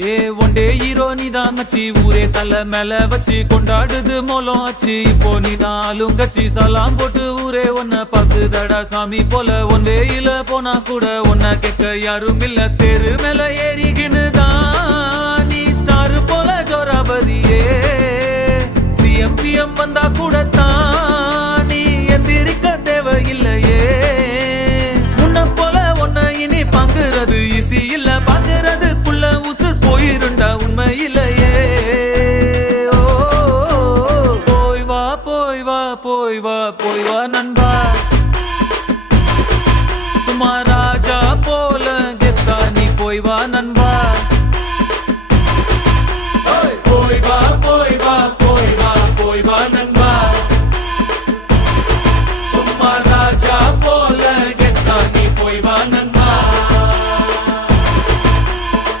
ஏ one day hero நீதான் மச்சி ஊரே தலை மேல வச்சு கொண்டாடுது மோலம் ஆச்சு இப்போ நீதான் கச்சி சலாம் போட்டு ஊரே ஒன்ன பாக்குதடா சாமி போல ஒன் வேயில போனா கூட ஒன்ன கேட்க யாரும் இல்ல தேரு மேல ஏறி